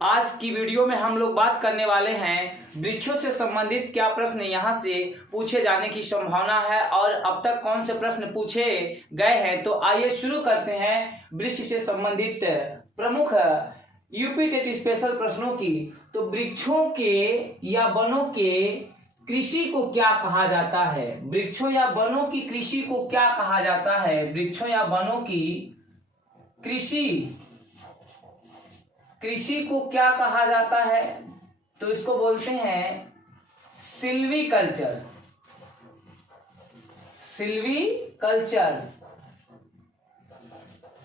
आज की वीडियो में हम लोग बात करने वाले हैं वृक्षों से संबंधित क्या प्रश्न यहाँ से पूछे जाने की संभावना है और अब तक कौन से प्रश्न पूछे गए हैं। तो आइए शुरू करते हैं वृक्ष से संबंधित प्रमुख यूपी टेट स्पेशल प्रश्नों की। तो वृक्षों के या वनों के कृषि को क्या कहा जाता है? वृक्षों या वनों की कृषि को क्या कहा जाता है? वृक्षों या वनों की कृषि को क्या कहा जाता है? तो इसको बोलते हैं सिल्वीकल्चर। सिल्वीकल्चर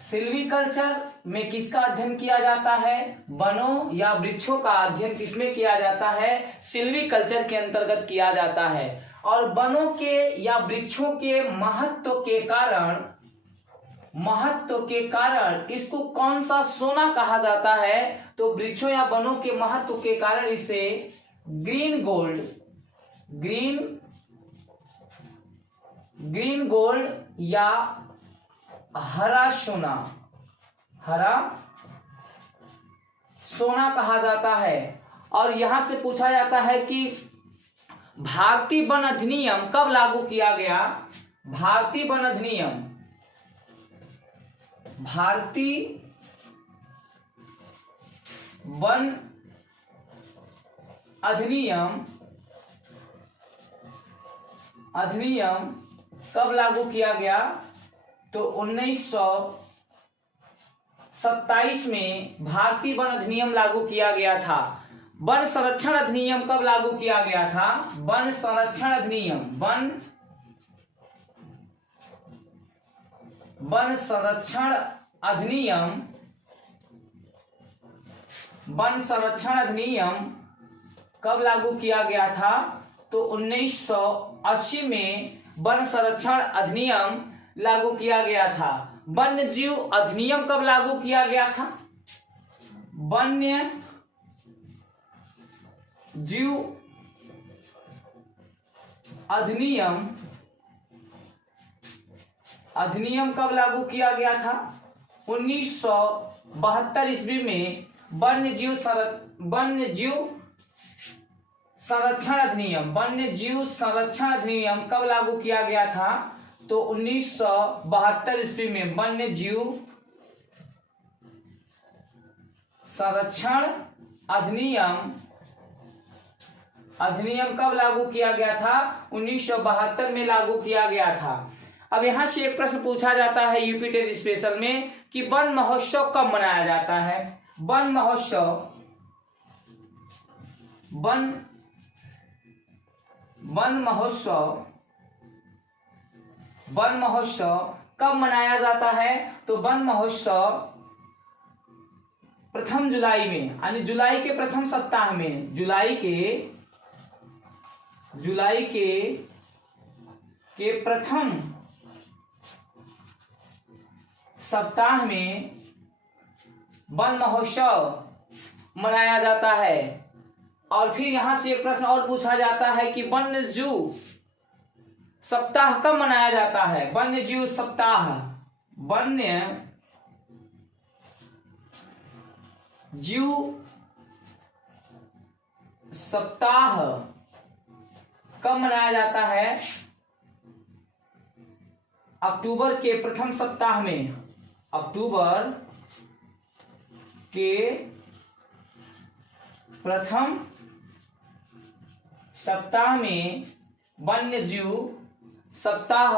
सिल्वीकल्चर में किसका अध्ययन किया जाता है? वनों या वृक्षों का अध्ययन किसमें किया जाता है? सिल्वीकल्चर के अंतर्गत किया जाता है। और वनों के या वृक्षों के महत्व के कारण इसको कौन सा सोना कहा जाता है? तो वृक्षों या वनों के महत्व के कारण इसे ग्रीन गोल्ड या हरा सोना कहा जाता है। और यहां से पूछा जाता है कि भारतीय वन अधिनियम कब लागू किया गया? भारतीय वन अधिनियम कब लागू किया गया? तो 1927 में भारतीय वन अधिनियम लागू किया गया था। वन संरक्षण अधिनियम कब लागू किया गया था? वन संरक्षण अधिनियम कब लागू किया गया था? तो 1980 में वन संरक्षण अधिनियम लागू किया गया था। वन्य जीव अधिनियम कब लागू किया गया था? वन्य जीव अधिनियम कब लागू किया गया था? 1972 ईस्वी में वन्य जीव संरक्षण अधिनियम कब लागू किया गया था? तो 1972 ईस्वी में वन्य जीव संरक्षण अधिनियम कब लागू किया गया था? 1972 में लागू किया गया था। अब यहां से एक प्रश्न पूछा जाता है यूपी टेट स्पेशल में कि वन महोत्सव कब मनाया जाता है? वन महोत्सव कब मनाया जाता है? तो वन महोत्सव प्रथम जुलाई में, यानी जुलाई के प्रथम सप्ताह में, जुलाई के प्रथम सप्ताह में वन महोत्सव मनाया जाता है। और फिर यहां से एक प्रश्न और पूछा जाता है कि वन्य जीव सप्ताह कब मनाया जाता है? वन्य जीव सप्ताह कब मनाया जाता है? अक्टूबर के प्रथम सप्ताह में। अक्टूबर के प्रथम सप्ताह में वन्य जीव सप्ताह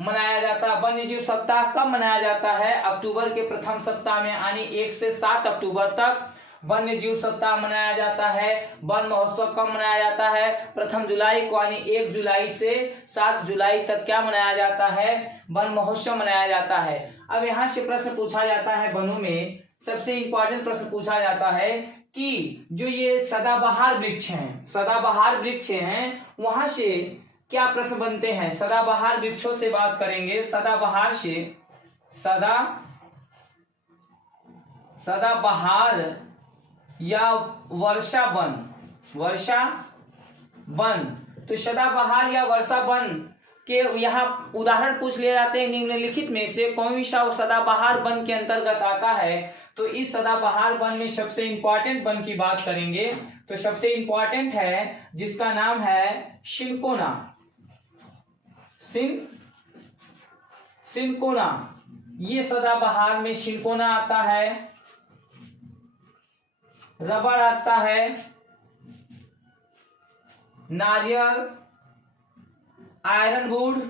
मनाया जाता है। वन्य जीव सप्ताह कब मनाया जाता है? अक्टूबर के प्रथम सप्ताह में, यानी 1 से 7 अक्टूबर तक वन्य जीव सप्ताह मनाया जाता है। वन महोत्सव कब मनाया जाता है? प्रथम जुलाई को, यानी 1 जुलाई से 7 जुलाई तक क्या मनाया जाता है? वन महोत्सव मनाया जाता है। अब यहाँ से प्रश्न पूछा जाता है वनों में सबसे इंपॉर्टेंट प्रश्न पूछा जाता है कि जो ये सदाबहार वृक्ष हैं वहां से क्या प्रश्न बनते हैं? सदाबहार वृक्षों से बात करेंगे। सदाबहार या वर्षा वन। तो सदाबहार या वर्षा वन के यहाँ उदाहरण पूछ लिए जाते हैं निम्नलिखित में से कौन सा सदाबहार वन के अंतर्गत आता है। तो इस सदाबहार वन में सबसे इंपॉर्टेंट वन की बात करेंगे तो सबसे इंपॉर्टेंट है जिसका नाम है सिनकोना। सिनकोना, ये सदाबहार में सिनकोना आता है, रबड़ आता है, नारियल, आयरनवुड,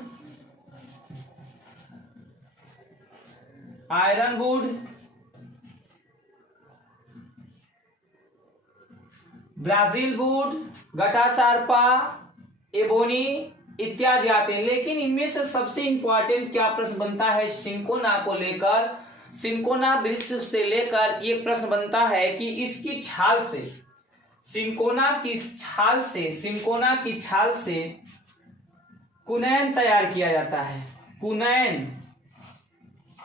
ब्राजील वुड, गटाचारपा, एबोनी इत्यादि आते हैं। लेकिन इनमें से सबसे इंपॉर्टेंट क्या प्रश्न बनता है सिनकोना को लेकर, सिनकोना वृक्ष से लेकर ये प्रश्न बनता है कि इसकी छाल से, सिनकोना की छाल से कुनैन तैयार किया जाता है।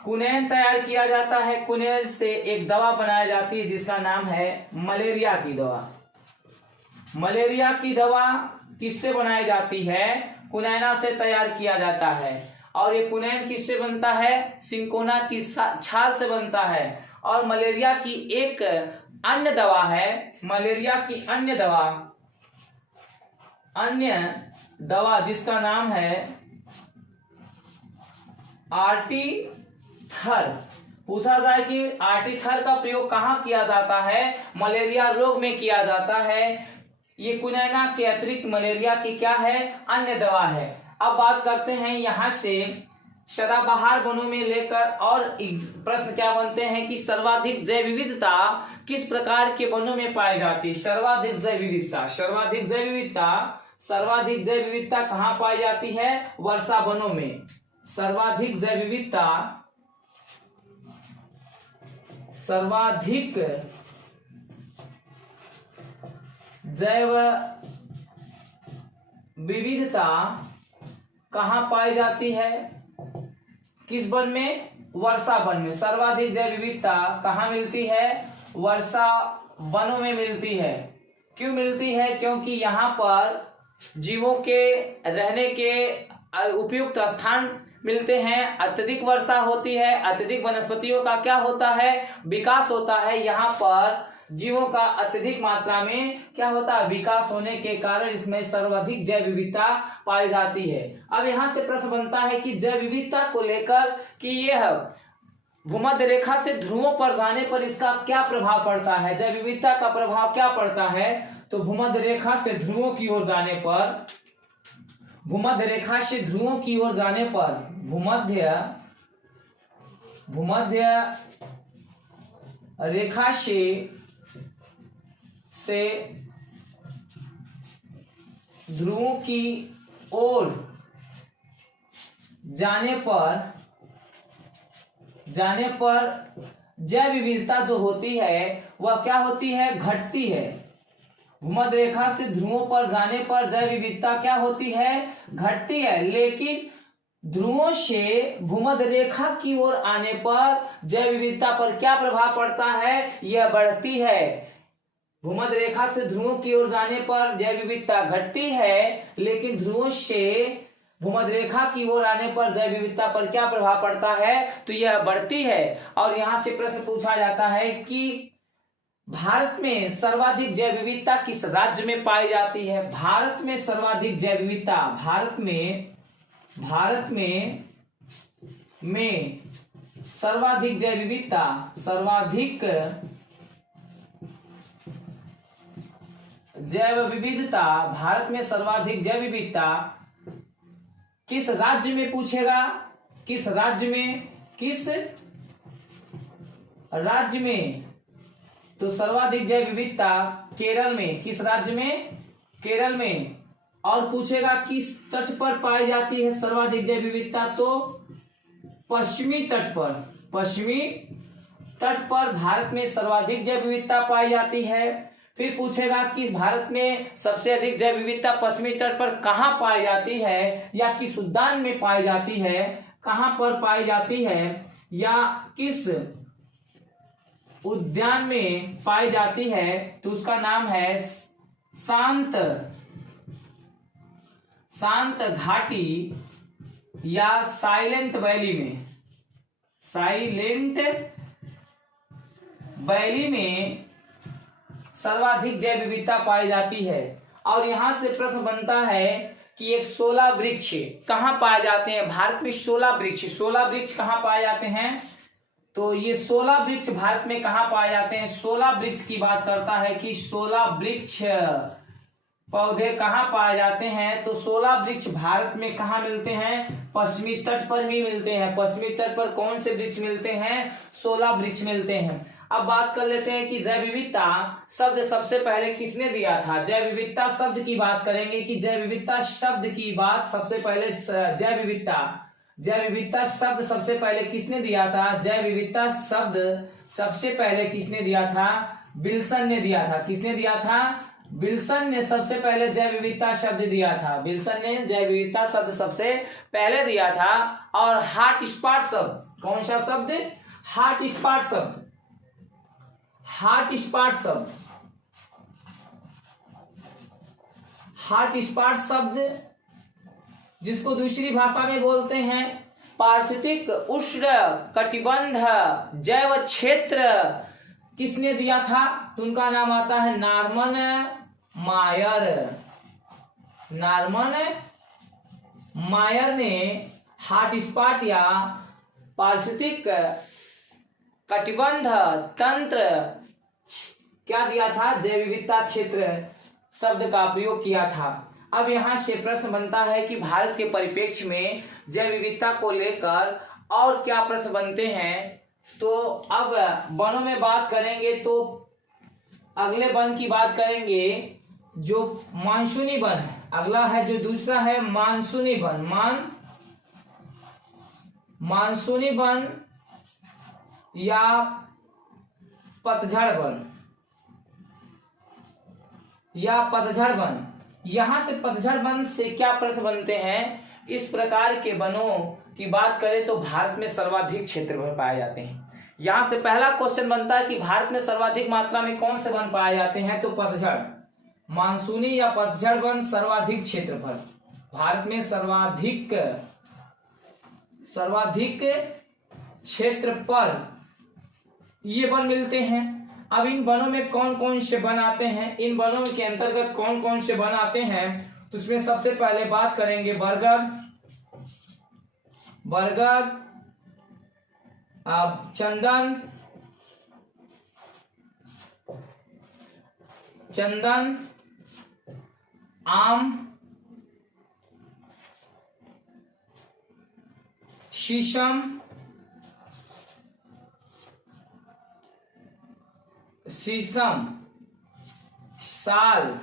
कुनैन तैयार किया जाता है। कुनैन से एक दवा बनाई जाती है जिसका नाम है मलेरिया की दवा। मलेरिया की दवा किससे बनाई जाती है? कुनैना से तैयार किया जाता है। और ये कुनैन किससे बनता है? सिनकोना की छाल से बनता है। और मलेरिया की एक अन्य दवा है, मलेरिया की अन्य दवा जिसका नाम है आर्टीथर। पूछा जाए कि आर्टीथर का प्रयोग कहाँ किया जाता है? मलेरिया रोग में किया जाता है। ये कुनैना के अतिरिक्त मलेरिया की क्या है? अन्य दवा है। अब बात करते हैं यहाँ से सदाबहार वनों में लेकर और प्रश्न क्या बनते हैं कि सर्वाधिक जैव विविधता किस प्रकार के वनों में पाई जाती है? सर्वाधिक जैव विविधता कहाँ पाई जाती है? वर्षा वनों में। सर्वाधिक जैव विविधता कहाँ पाई जाती है? किस वन में? वर्षा वन में। सर्वाधिक जैव विविधता कहाँ मिलती है? वर्षा वनों में मिलती है। क्यों मिलती है? क्योंकि यहाँ पर जीवों के रहने के उपयुक्त स्थान मिलते हैं, अत्यधिक वर्षा होती है, अत्यधिक वनस्पतियों का क्या होता है? विकास होता है। यहाँ पर जीवों का अत्यधिक मात्रा में क्या होता है? विकास होने के कारण इसमें सर्वाधिक जैव विविधता पाई जाती है। अब यहाँ से प्रश्न बनता है कि जैव विविधता को लेकर कि यह भूमध्य रेखा से ध्रुवों पर जाने पर इसका क्या प्रभाव पड़ता है? जैव विविधता का प्रभाव क्या पड़ता है? तो भूमध्य रेखा से ध्रुवों की ओर जाने पर, भूमध्य रेखा से ध्रुवों की ओर जाने पर, भूमध्य रेखा से ध्रुवों की ओर जाने पर जैव विविधता जो होती है वह क्या होती है? घटती है। भूमध्य रेखा से ध्रुवों पर जाने पर जैव विविधता क्या होती है? घटती है। लेकिन ध्रुवों से भूमध्य रेखा की ओर आने पर जैव विविधता पर क्या प्रभाव पड़ता है? यह बढ़ती है। भूमध्य रेखा से ध्रुवों की ओर जाने पर जैव विविधता घटती है, लेकिन ध्रुवों से भूमध्य रेखा की ओर आने पर जैव विविधता पर क्या प्रभाव पड़ता है? तो यह बढ़ती है। और यहाँ से प्रश्न पूछा जाता है कि भारत में सर्वाधिक जैव विविधता किस राज्य में पाई जाती है? भारत में सर्वाधिक जैव विविधता, भारत में सर्वाधिक जैव विविधता, भारत में सर्वाधिक जैव विविधता किस राज्य में पूछेगा? किस राज्य में? तो सर्वाधिक जैव विविधता केरल में। किस राज्य में? केरल में। और पूछेगा किस तट पर पाई जाती है सर्वाधिक जैव विविधता? तो पश्चिमी तट पर भारत में सर्वाधिक जैव विविधता पाई जाती है। फिर पूछेगा कि भारत में सबसे अधिक जैव विविधता पश्चिमी तट पर कहाँ पाई जाती है, या किस उद्यान में पाई जाती है, कहाँ पर पाई जाती है, या किस उद्यान में पाई जाती है? तो उसका नाम है शांत घाटी या साइलेंट वैली में, साइलेंट वैली में सर्वाधिक जैव विविधता पाई जाती है। और यहां से प्रश्न बनता है कि एक 16 वृक्ष कहां पाए जाते हैं भारत में? 16 वृक्ष कहां पाए जाते हैं? तो ये 16 वृक्ष भारत में कहां पाए जाते हैं? 16 वृक्ष की बात करता है कि 16 वृक्ष पौधे कहां पाए जाते हैं? तो 16 वृक्ष भारत में कहां मिलते हैं? पश्चिमी तट पर ही मिलते हैं। पश्चिमी तट पर कौन से वृक्ष मिलते हैं? 16 वृक्ष मिलते हैं। अब बात कर लेते हैं कि जैव विविधता शब्द सबसे पहले किसने दिया था? जैव विविधता शब्द की बात करेंगे कि जैव विविधता शब्द की बात सबसे पहले जैव विविधता शब्द सबसे पहले किसने दिया था? जैव विविधता शब्द सबसे पहले किसने दिया था? विल्सन ने दिया था। किसने दिया था? विल्सन ने सबसे पहले जैव विविधता शब्द दिया था। विल्सन ने जैव विविधता शब्द सबसे पहले दिया था। और हॉट स्पॉट शब्द, कौन सा शब्द? हॉट स्पॉट शब्द, हॉट स्पॉट शब्द, हॉट स्पॉट शब्द जिसको दूसरी भाषा में बोलते हैं पारिस्थितिक उष्ण कटिबंध जैव क्षेत्र, किसने दिया था? तो उनका नाम आता है नॉर्मन मायर। नॉर्मन मायर ने हॉटस्पॉट या पारिस्थितिक कटिबंध तंत्र क्या दिया था? जैव विविधता क्षेत्र शब्द का प्रयोग किया था। अब यहां से प्रश्न बनता है कि भारत के परिप्रेक्ष्य में जैव विविधता को लेकर और क्या प्रश्न बनते हैं? तो अब वनों में बात करेंगे तो अगले वन की बात करेंगे जो मानसूनी वन है। अगला है जो दूसरा है मानसूनी वन। मानसूनी वन या पतझड़ वन, या पतझड़ वन। यहां से पतझड़ वन से क्या प्रश्न बनते हैं? इस प्रकार के वनों की बात करें तो भारत में सर्वाधिक क्षेत्रफल पाए जाते हैं। यहां से पहला क्वेश्चन बनता है कि भारत में सर्वाधिक मात्रा में कौन से वन पाए जाते हैं? तो पतझड़, मानसूनी या पतझड़ वन सर्वाधिक क्षेत्रफल, भारत में सर्वाधिक क्षेत्र पर ये वन मिलते हैं। अब इन वनों में कौन कौन से वन आते हैं? इन वनों के अंतर्गत कौन कौन से वन आते हैं? तो उसमें सबसे पहले बात करेंगे बरगद, चंदन, आम, शीशम, साल,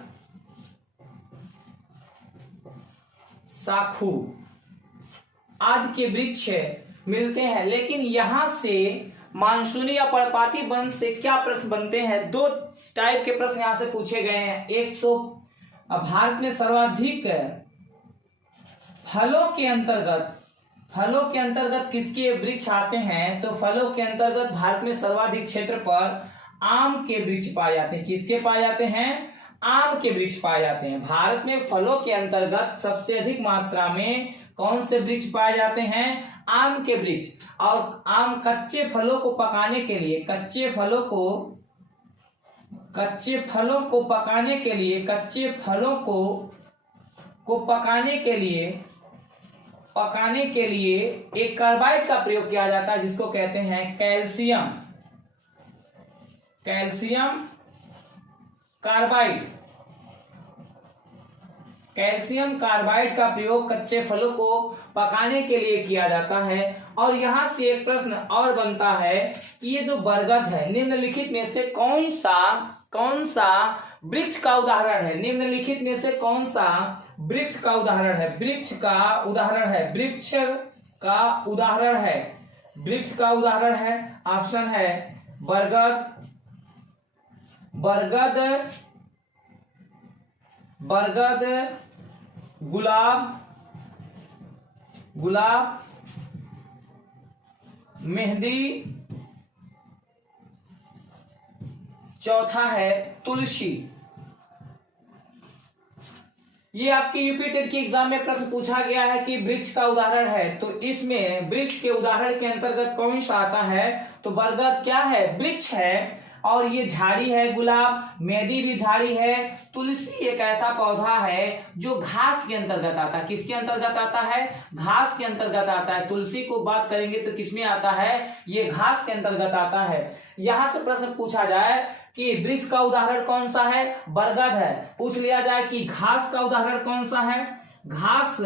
साखू आदि के वृक्ष मिलते हैं। लेकिन यहां से मानसूनी या पर्णपाती वन से क्या प्रश्न बनते हैं? दो टाइप के प्रश्न यहां से पूछे गए हैं। एक तो भारत में सर्वाधिक फलों के अंतर्गत किसके वृक्ष आते हैं? तो फलों के अंतर्गत भारत में सर्वाधिक क्षेत्र पर आम के वृक्ष पाए जाते हैं। किसके पाए जाते हैं? आम के वृक्ष पाए जाते हैं। भारत में फलों के अंतर्गत सबसे अधिक मात्रा में कौन से वृक्ष पाए जाते हैं? आम के वृक्ष। और आम कच्चे फलों को पकाने के लिए, कच्चे फलों को पकाने के लिए एक कार्बाइड का प्रयोग किया जाता है जिसको कहते हैं कैल्शियम कार्बाइड। कैल्शियम कार्बाइड का प्रयोग कच्चे फलों को पकाने के लिए किया जाता है। और यहां से एक प्रश्न और बनता है कि ये जो बरगद है, निम्नलिखित में से कौन सा वृक्ष का उदाहरण है? निम्नलिखित में से कौन सा वृक्ष का उदाहरण है? वृक्ष का उदाहरण है। ऑप्शन है बरगद, गुलाब, मेहंदी, चौथा है तुलसी। ये आपके यूपी टेट के एग्जाम में प्रश्न पूछा गया है कि वृक्ष का उदाहरण है, तो इसमें वृक्ष के उदाहरण के अंतर्गत कौन सा आता है? तो बरगद क्या है? वृक्ष है। और ये झाड़ी है गुलाब, मेहंदी भी झाड़ी है, तुलसी एक ऐसा पौधा है जो घास के अंतर्गत आता है। किसके अंतर्गत आता है? घास के अंतर्गत आता है। तुलसी को बात करेंगे तो किसमें आता है? ये घास के अंतर्गत आता है। यहां से प्रश्न पूछा जाए कि वृक्ष का उदाहरण कौन सा है? बरगद है। पूछ लिया जाए कि घास का उदाहरण कौन सा है? घास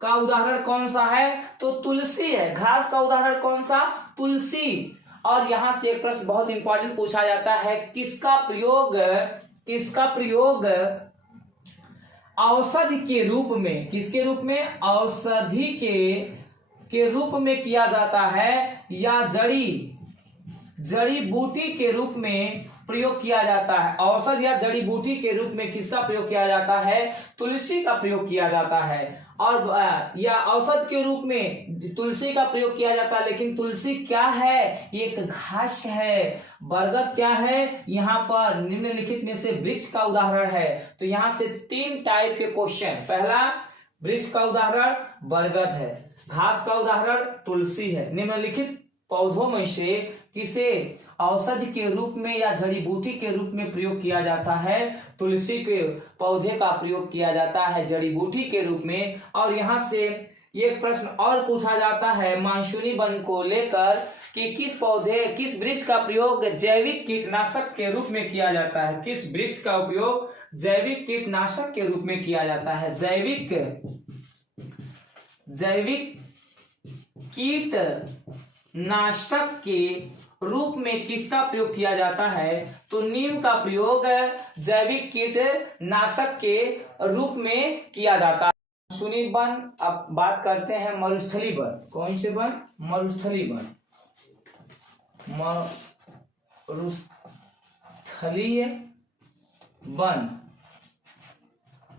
का उदाहरण कौन सा है? तो तुलसी है। घास का उदाहरण कौन सा? तुलसी। और यहां से एक प्रश्न बहुत इंपॉर्टेंट पूछा जाता है, किसका प्रयोग औषधि के रूप में, किसके रूप में? औषधि के रूप में किया जाता है या जड़ी बूटी के रूप में प्रयोग किया जाता है? औषध या जड़ी बूटी के रूप में किसका प्रयोग किया जाता है? तुलसी का प्रयोग किया जाता है। और या औषध के रूप में तुलसी का प्रयोग किया जाता है, लेकिन तुलसी क्या है? एक घास है। बरगद क्या है? यहाँ पर निम्नलिखित में से वृक्ष का उदाहरण है। तो यहाँ से 3 टाइप के क्वेश्चन। पहला, वृक्ष का उदाहरण बरगद है, घास का उदाहरण तुलसी है। निम्नलिखित पौधों में से किसे औषधि के रूप में या जड़ी बूटी के रूप में प्रयोग किया जाता है? तुलसी के पौधे का प्रयोग किया जाता है जड़ी बूटी के रूप में। और यहाँ से एक प्रश्न और पूछा जाता है मानसूनी वन को लेकर कि किस वृक्ष का प्रयोग जैविक कीटनाशक के रूप में किया जाता है? किस वृक्ष का उपयोग जैविक कीटनाशक के रूप में किया जाता है? जैविक कीटनाशक के रूप में किसका प्रयोग किया जाता है? तो नीम का प्रयोग जैविक कीटनाशक के रूप में किया जाता है। मानसूनी वन। अब बात करते हैं मरुस्थली वन। कौन से वन? मरुस्थली वन।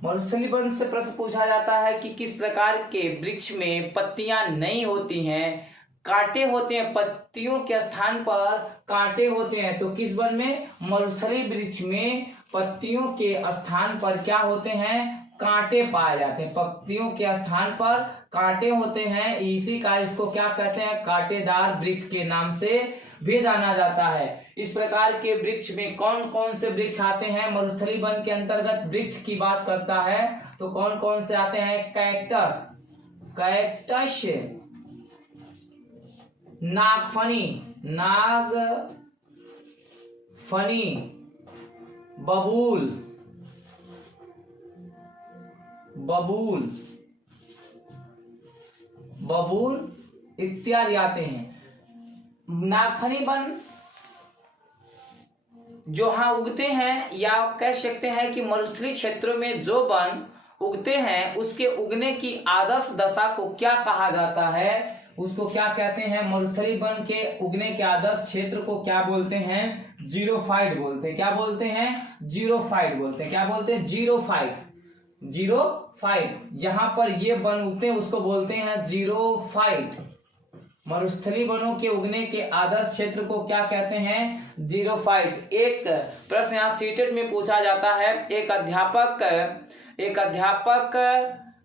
मरुस्थली वन से प्रश्न पूछा जाता है कि किस प्रकार के वृक्ष में पत्तियां नहीं होती हैं, कांटे होते हैं, पत्तियों के स्थान पर कांटे होते हैं? तो किस वन में? मरुस्थली वृक्ष में पत्तियों के स्थान पर क्या होते हैं? कांटे पाए जाते हैं। पत्तियों के स्थान पर कांटे होते हैं, इसी का इसको क्या कहते हैं? कांटेदार वृक्ष के नाम से भी जाना जाता है। इस प्रकार के वृक्ष में कौन कौन से वृक्ष आते हैं? मरुस्थली वन के अंतर्गत वृक्ष की बात करता है तो कौन कौन से आते हैं? कैक्टस, नागफनी, बबूल इत्यादि आते हैं। नागफनी वन जो उगते हैं, या आप कह सकते हैं कि मरुस्थलीय क्षेत्रों में जो वन उगते हैं उसके उगने की आदर्श दशा को क्या कहा जाता है? उसको क्या कहते हैं? मरुस्थली वन के उगने के आदर्श क्षेत्र को क्या बोलते हैं? जीरोफाइट बोलते हैं। क्या बोलते हैं? जीरोफाइट बोलते हैं। क्या बोलते हैं? जीरोफाइट। जहां पर ये वन उगते हैं उसको बोलते हैं जीरोफाइट। मरुस्थली वनों के उगने के आदर्श क्षेत्र को क्या कहते हैं? जीरोफाइट। एक प्रश्न यहाँ सीटेट में पूछा जाता है, एक अध्यापक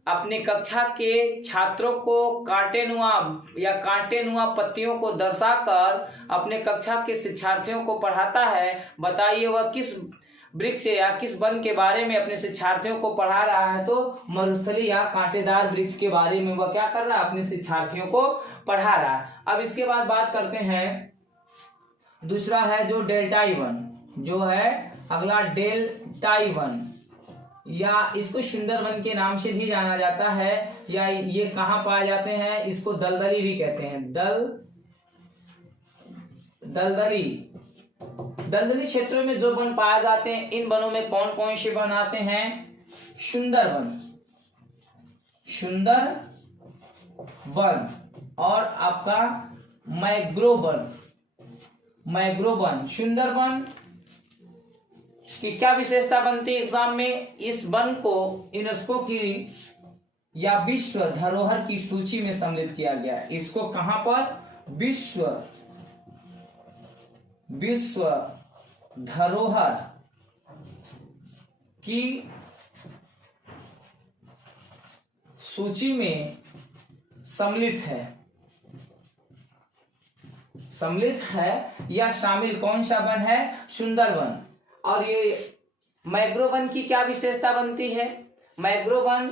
अपने कक्षा के छात्रों को कांटेनुमा पत्तियों को दर्शाकर अपने कक्षा के शिक्षार्थियों को पढ़ाता है। बताइए वह किस वृक्ष या किस वन के बारे में अपने शिक्षार्थियों को पढ़ा रहा है? तो मरुस्थली या कांटेदार वृक्ष के बारे में वह क्या कर रहा है? अपने शिक्षार्थियों को पढ़ा रहा है। अब इसके बाद बात करते हैं, दूसरा है जो डेल्टाई वन, जो है अगला डेल्टाई वन, या इसको सुंदर वन के नाम से भी जाना जाता है। या ये कहाँ पाए जाते हैं? इसको दलदली भी कहते हैं। दलदली क्षेत्रों में जो वन पाए जाते हैं, इन वनों में कौन कौन से वन आते हैं? सुंदर वन और आपका मैग्रोव वन। सुंदर वन की क्या विशेषता बनती है एग्जाम में? इस वन को यूनेस्को की या विश्व धरोहर की सूची में सम्मिलित किया गया है। इसको कहां पर? विश्व धरोहर की सूची में सम्मिलित है या शामिल कौन सा वन है? सुंदरवन। और ये मैंग्रोव वन की क्या विशेषता बनती है? मैंग्रोव वन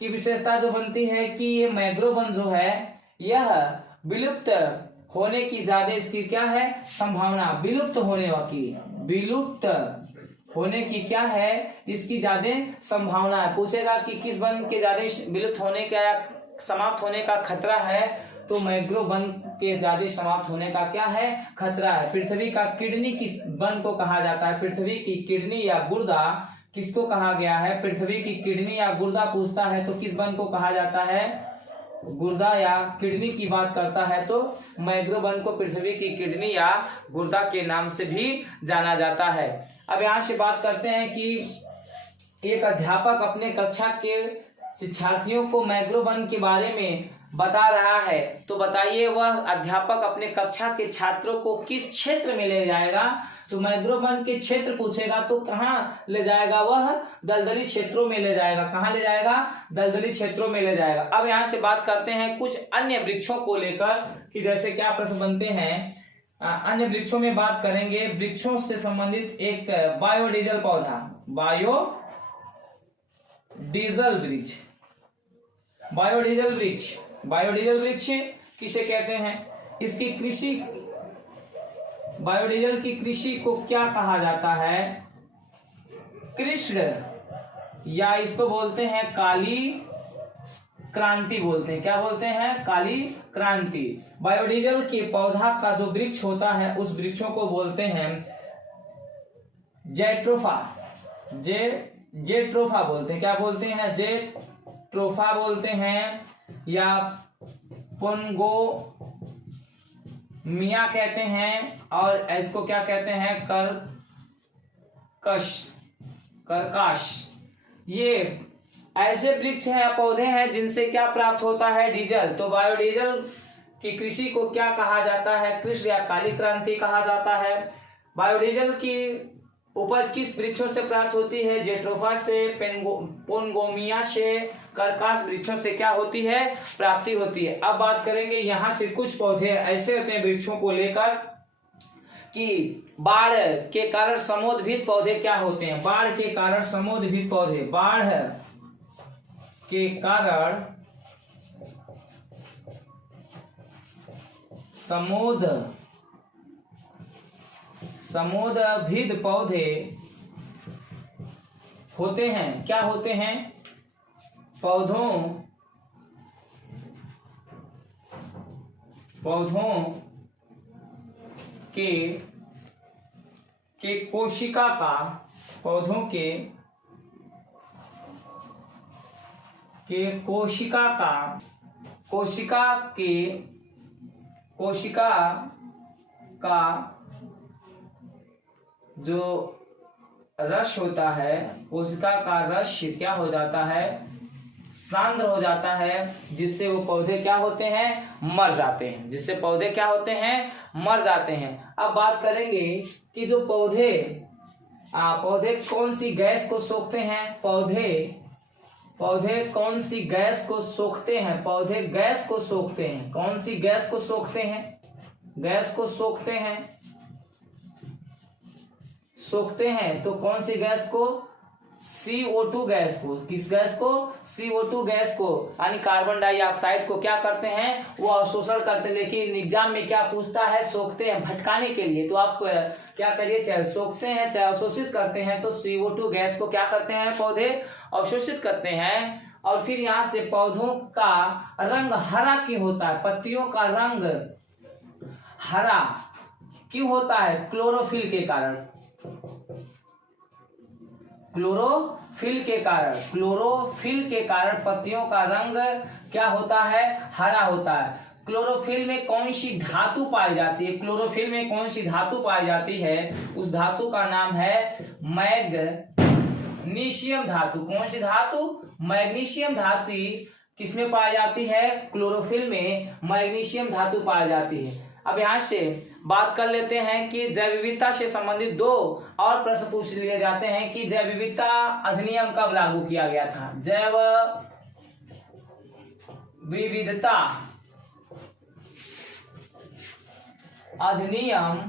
की विशेषता जो बनती है कि ये मैंग्रोव वन जो है यह विलुप्त होने की ज्यादा इसकी क्या है संभावना, विलुप्त होने की क्या है इसकी ज्यादा संभावना है। पूछेगा कि किस वन के ज्यादा विलुप्त होने का या समाप्त होने का खतरा है, तो मैंग्रोव वन के ज्यादा समाप्त होने का क्या है खतरा है। पृथ्वी का किडनी किस वन को कहा जाता है? पृथ्वी की किडनी या गुर्दा किसको कहा गया है? पृथ्वी की किडनी या गुर्दा पूछता है तो किस वन को कहा जाता है? गुर्दा या किडनी की बात करता है तो मैंग्रोव वन को पृथ्वी की किडनी या गुर्दा के नाम से भी जाना जाता है। अब यहाँ से बात करते हैं कि एक अध्यापक अपने कक्षा के शिक्षार्थियों को मैंग्रोव वन के बारे में बता रहा है, तो बताइए वह अध्यापक अपने कक्षा के छात्रों को किस क्षेत्र में ले जाएगा? तो मैंग्रोव वन के क्षेत्र पूछेगा तो कहाँ ले जाएगा? वह दलदली क्षेत्रों में ले जाएगा। कहाँ ले जाएगा? दलदली क्षेत्रों में ले जाएगा। अब यहाँ से बात करते हैं कुछ अन्य वृक्षों को लेकर कि जैसे क्या प्रश्न बनते हैं। अन्य वृक्षों में बात करेंगे, वृक्षों से संबंधित एक बायोडीजल पौधा, बायोडीजल वृक्ष किसे कहते हैं? इसकी कृषि, बायोडीजल की कृषि को क्या कहा जाता है? कृष्ण, या इसको बोलते हैं काली क्रांति बोलते हैं। क्या बोलते हैं? काली क्रांति। बायोडीजल के पौधा का जो वृक्ष होता है उस वृक्षों को बोलते हैं जेट्रोफा बोलते हैं। क्या बोलते हैं? जेट्रोफा बोलते हैं या पोनगोमिया कहते हैं, और इसको क्या कहते हैं? करकाश। ये ऐसे वृक्ष हैं या पौधे हैं जिनसे क्या प्राप्त होता है? डीजल। तो बायोडीजल की कृषि को क्या कहा जाता है? कृषि या काली क्रांति कहा जाता है। बायोडीजल की उपज किस वृक्षों से प्राप्त होती है? जेट्रोफा से, पोनगोमिया से, करकाश वृक्षों से क्या होती है? प्राप्ति होती है। अब बात करेंगे यहाँ से कुछ पौधे ऐसे होते हैं वृक्षों को लेकर कि बाढ़ के कारण समोद्भित पौधे क्या होते हैं? बाढ़ के कारण समोद्भित पौधे, बाढ़ के कारण समोद्भित पौधे होते हैं। क्या होते हैं? पौधों के कोशिका का, पौधों के कोशिका का जो रस होता है, कोशिका का रस क्या हो जाता है? सांद्र हो जाता है, जिससे वो पौधे क्या होते हैं? मर जाते हैं। जिससे पौधे क्या होते हैं? मर जाते हैं। अब बात करेंगे कि जो पौधे कौन सी गैस को सोखते हैं? पौधे कौन सी गैस को सोखते हैं? पौधे गैस को सोखते हैं। कौन सी गैस को सोखते हैं? सोखते हैं तो कौन सी गैस को? CO2 गैस को। किस गैस को? CO2 गैस को, यानी कार्बन डाइऑक्साइड को क्या करते हैं? वो अवशोषण करते हैं। लेकिन एग्जाम में क्या पूछता है? सोखते हैं, भटकाने के लिए। तो आप क्या करिए, चाहे सोखते हैं चाहे अवशोषित करते हैं, तो CO2 गैस को क्या करते हैं? पौधे अवशोषित करते हैं। और फिर यहाँ से पौधों का रंग हरा क्यों होता है? पत्तियों का रंग हरा क्यों होता है? क्लोरोफिल के कारण। क्लोरोफिल के कारण पत्तियों का रंग क्या होता है? हरा होता है। क्लोरोफिल में कौन सी धातु पाई जाती है? क्लोरोफिल में कौन सी धातु पाई जाती है? उस धातु का नाम है मैग्नीशियम धातु। कौन सी धातु? मैग्नीशियम धातु किसमें पाई जाती है? क्लोरोफिल में मैग्नीशियम धातु पाई जाती है। अब यहाँ से बात कर लेते हैं कि जैव विविधता से संबंधित दो और प्रश्न पूछ लिए जाते हैं कि जैव विविधता अधिनियम कब लागू किया गया था? जैव विविधता अधिनियम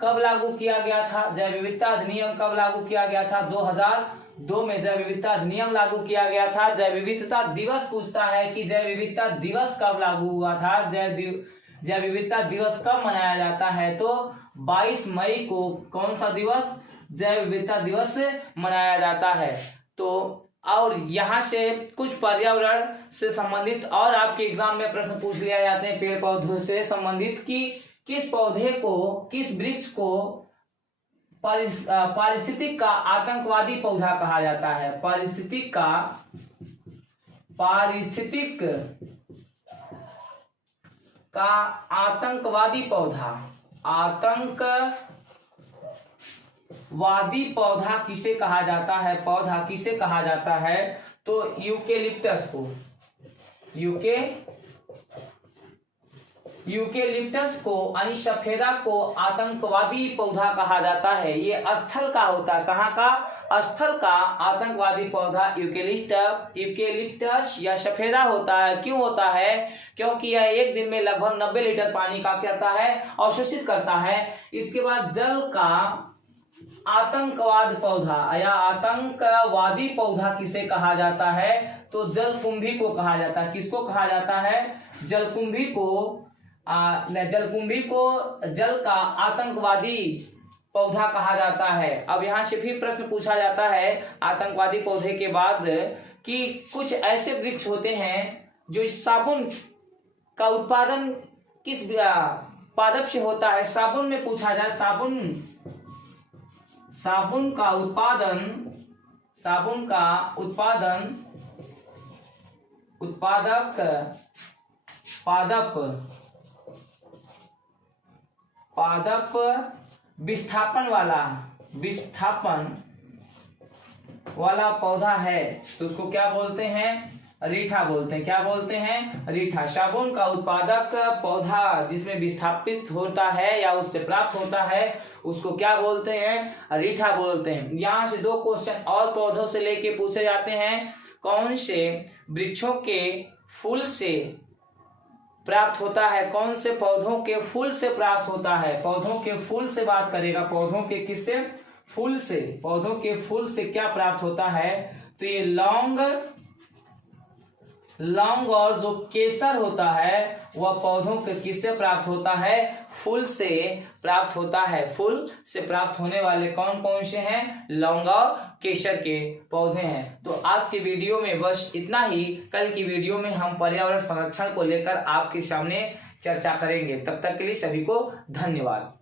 कब लागू किया गया था? जैव विविधता अधिनियम कब लागू किया गया था? 2002 में जैव विविधता अधिनियम लागू किया गया था। जैव विविधता दिवस पूछता है कि जैव विविधता दिवस कब लागू हुआ था, जैव विविधता दिवस कब मनाया जाता है? तो 22 मई को कौन सा दिवस? जैव विविधता दिवस मनाया जाता है। तो और यहाँ से कुछ पर्यावरण से संबंधित और आपके एग्जाम में प्रश्न पूछ लिया जाते हैं पेड़ पौधों से संबंधित कि किस पौधे को, किस वृक्ष को पारिस्थितिक का आतंकवादी पौधा कहा जाता है? पारिस्थितिक का आतंकवादी पौधा, आतंकवादी पौधा किसे कहा जाता है? पौधा किसे कहा जाता है? तो यूकेलिप्टस को, यूकेलिप्टस को यानी सफेदा को आतंकवादी पौधा कहा जाता है। ये स्थल का होता है, कहाँ का? स्थल का आतंकवादी पौधा यूकेलिप्टस या सफेदा होता है। क्यों होता है? क्योंकि यह एक दिन में लगभग 90 लीटर पानी का करता है, अवशोषित करता है। इसके बाद जल का आतंकवाद पौधा या आतंकवादी पौधा किसे कहा जाता है? तो जलकुंभी को कहा जाता है। किसको कहा जाता है? जलकुंभी को जल का आतंकवादी पौधा कहा जाता है। अब यहाँ से फिर प्रश्न पूछा जाता है आतंकवादी पौधे के बाद कि कुछ ऐसे वृक्ष होते हैं जो साबुन का उत्पादन किस पादप से होता है? साबुन में पूछा जाए, साबुन का उत्पादक पादप विस्थापन वाला पौधा है तो उसको क्या बोलते हैं? रीठा बोलते हैं। क्या बोलते हैं? रीठा। साबुन का उत्पादक पौधा जिसमें विस्थापित होता है या उससे प्राप्त होता है उसको क्या बोलते हैं? रीठा बोलते हैं। यहाँ से 2 क्वेश्चन और पौधों से लेके पूछे जाते हैं। कौन से वृक्षों के फूल से प्राप्त होता है? कौन से पौधों के फूल से प्राप्त होता है? पौधों के फूल से बात करेगा। पौधों के किससे? फूल से। पौधों के फूल से क्या प्राप्त होता है? तो ये लौंग और जो केसर होता है वह पौधों के किससे प्राप्त होता है? फूल से प्राप्त होता है। फूल से प्राप्त होने वाले कौन कौन से हैं? लौंग और केसर के पौधे हैं। तो आज की वीडियो में बस इतना ही। कल की वीडियो में हम पर्यावरण संरक्षण को लेकर आपके सामने चर्चा करेंगे। तब तक के लिए सभी को धन्यवाद।